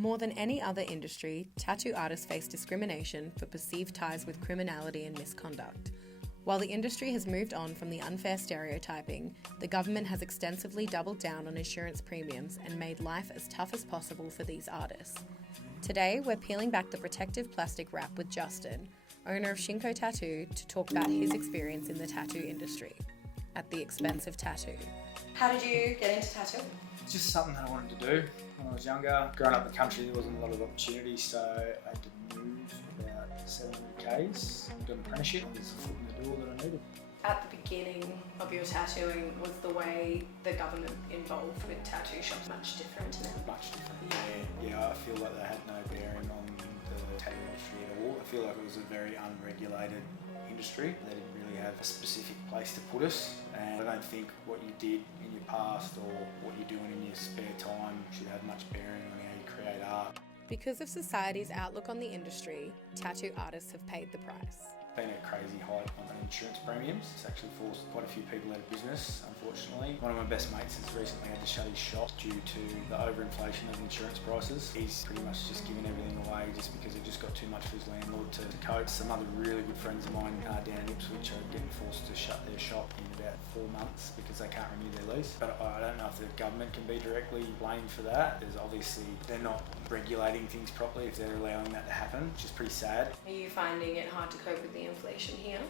More than any other industry, tattoo artists face discrimination for perceived ties with criminality and misconduct. While the industry has moved on from the unfair stereotyping, the government has extensively doubled down on insurance premiums and made life as tough as possible for these artists. Today, we're peeling back the protective plastic wrap with Justin, owner of Shinko Tattoo, to talk about his experience in the tattoo industry, at the expense of tattoo. How did you get into tattooing? It's just something that I wanted to do when I was younger. Growing up in the country, there wasn't a lot of opportunities, so I had to move about 700 k's, do an apprenticeship. There's a foot in the door that I needed. At the beginning of your tattooing, was the way the government involved with tattoo shops much different now? Much different, yeah. I feel like they had no bearing on the tattoo industry at all. I feel like it was a very unregulated industry. They didn't really have a specific place to put us, and I don't think what you did in your past or what you're doing in your spare time should have much bearing on how you create art. Because of society's outlook on the industry, tattoo artists have paid the price. Been a crazy hike on the insurance premiums. It's actually forced quite a few people out of business, unfortunately. One of my best mates has recently had to shut his shop due to the overinflation of insurance prices. He's pretty much just given everything away just because it just got too much for his landlord to cope. Some other really good friends of mine down in Ipswich are getting forced to shut their shop in about 4 months because they can't renew their lease. But I don't know if the government can be directly blamed for that. There's obviously, they're not regulating things properly if they're allowing that to happen, which is pretty sad. Are you finding it hard to cope with the inflation here?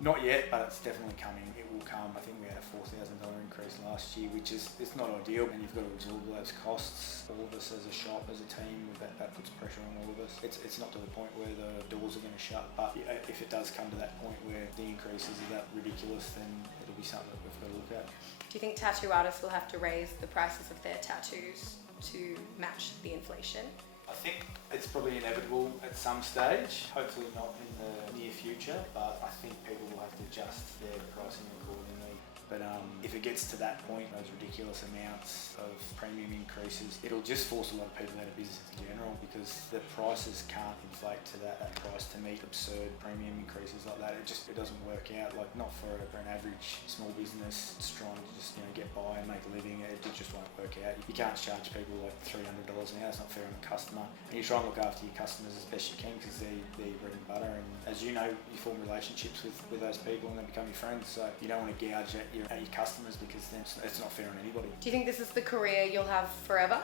Not yet, but it's definitely coming. It will come. I think we had a $4,000 increase last year, which is, it's not ideal, and you've got to absorb those costs. All of us as a shop, as a team, that puts pressure on all of us. It's not to the point where the doors are going to shut, but if it does come to that point where the increases are that ridiculous, then it'll be something that we've got to look at. Do you think tattoo artists will have to raise the prices of their tattoos to match the inflation? I think it's probably inevitable at some stage, hopefully not in the near future, but I think people will have to adjust their pricing accordingly. But if it gets to that point, those ridiculous amounts of premium increases, it'll just force a lot of people out of business in general because the prices can't inflate to that price to meet absurd premium increases like that. It doesn't work out, like not for an average small business just trying to just get by and make a living. It just won't work out. You can't charge people like $300 an hour. It's not fair on the customer. And you try and look after your customers as best you can because they're your bread and butter. And as you know, you form relationships with those people and they become your friends. So you don't want to gouge at your customers because then it's not fair on anybody. Do you think this is the career you'll have forever?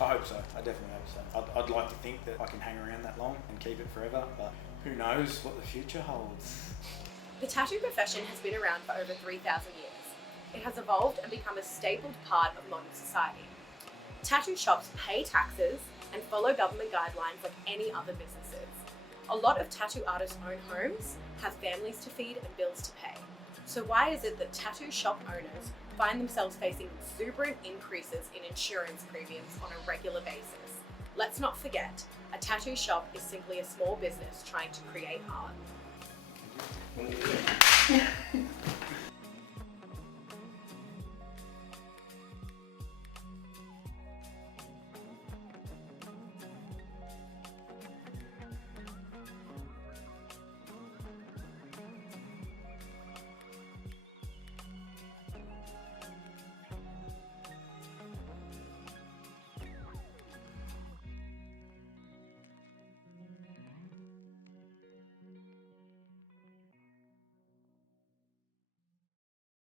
I hope so. I definitely hope so. I'd like to think that I can hang around that long and keep it forever, but who knows what the future holds. The tattoo profession has been around for over 3,000 years. It has evolved and become a stapled part of modern society. Tattoo shops pay taxes and follow government guidelines like any other businesses. A lot of tattoo artists own homes, have families to feed and bills to pay. So why is it that tattoo shop owners find themselves facing exuberant increases in insurance premiums on a regular basis? Let's not forget, a tattoo shop is simply a small business trying to create art.